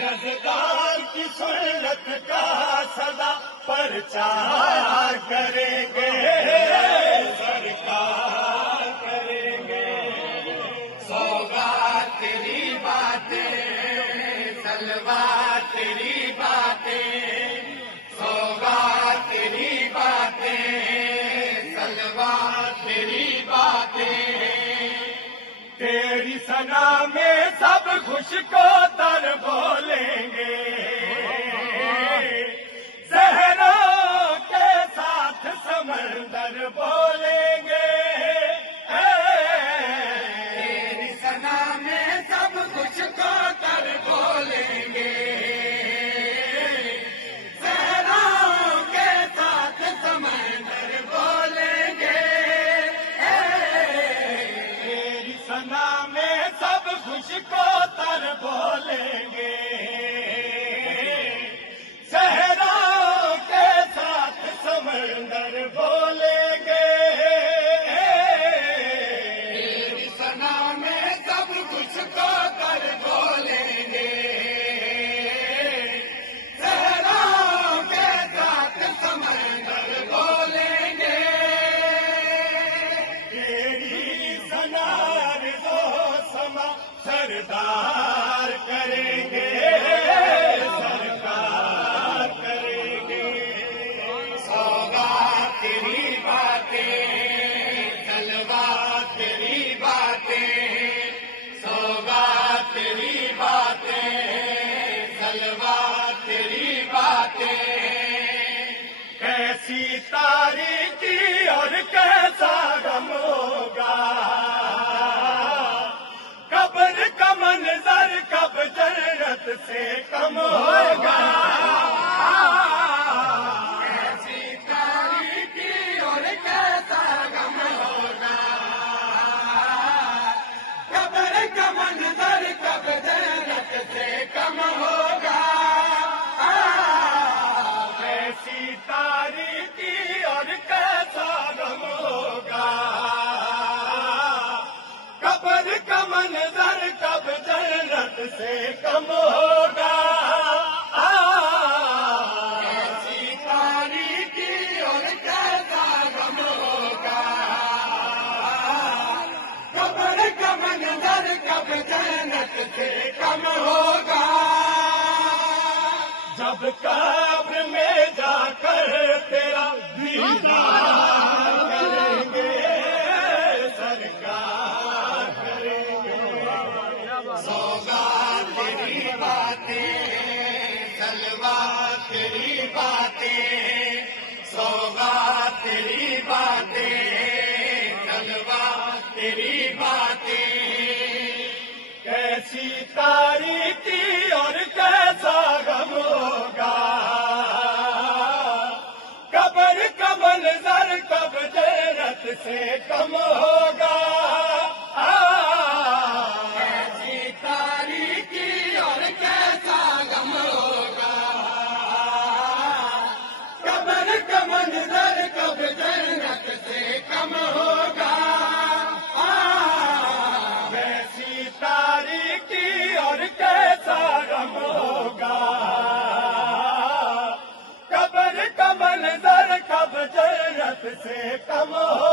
یزدان کی سنت کا سدا پرچار کریں گے، سرکار کریں گے۔ سوگات تیری باتیں، سلوات تیری باتیں، سوگات تیری باتیں، سلوات تیری باتیں۔ تیری ثنا میں سب خوش کو تر بولیں گے، صحرا کے ساتھ سمندر بولیں گے۔ تیری ثنا میں سب خوش کو تر بولیں گے، صحرا کے ساتھ سمندر بولیں گے۔ تیری ثنا میں سب خوش کو تر بولیں گے، صحرا کے ساتھ سمندر بولیں گے۔ تیری ثنا میں سب کچھ کو کر بولیں گے، صحرا کے ساتھ سمندر بولیں گے۔ تیری ثنا رضا سما سردار کریں گے، سرکار کریں گے۔ سوگات تیری باتیں، سلوات تیری باتیں، سوگات تیری باتیں، سلوات تیری باتیں۔ کیسی تاریکی اور کیسا غم ہوگا، قبر کا منظر کب جنت سے کم ہوگا۔ کیسی تاریکی اور کیسا غم ہوگا، قبر کا منظر کب جنت سے کم ہوگا۔ کیسی تاریکی اور کیسا غم ہوگا، قبر کا منظر کب جنت سے کم ہوگا۔ کیسی تاریکی اور کیسا غم ہوگا، قبر کا منظر کب جنت سے کم ہوگا۔ جب قبر میں جا کر تیرا دیدار کریں گے، سرکار کریں گے۔ سوگات تیری باتیں، سلوات تیری باتیں، سوگات تیری باتیں، سلوات تیری باتیں۔ کیسی تاریکی اور کیسا غم ہوگا، قبر کا منظر کب جنت سے کم ہوگا۔ کیسی تاریکی اور کیسا غم ہوگا، قبر کا منظر کب جنت سے کم ہوگا۔ کیسی تاریکی اور کیسا غم ہوگا، قبر کا منظر کب جنت سے کم ہوگا۔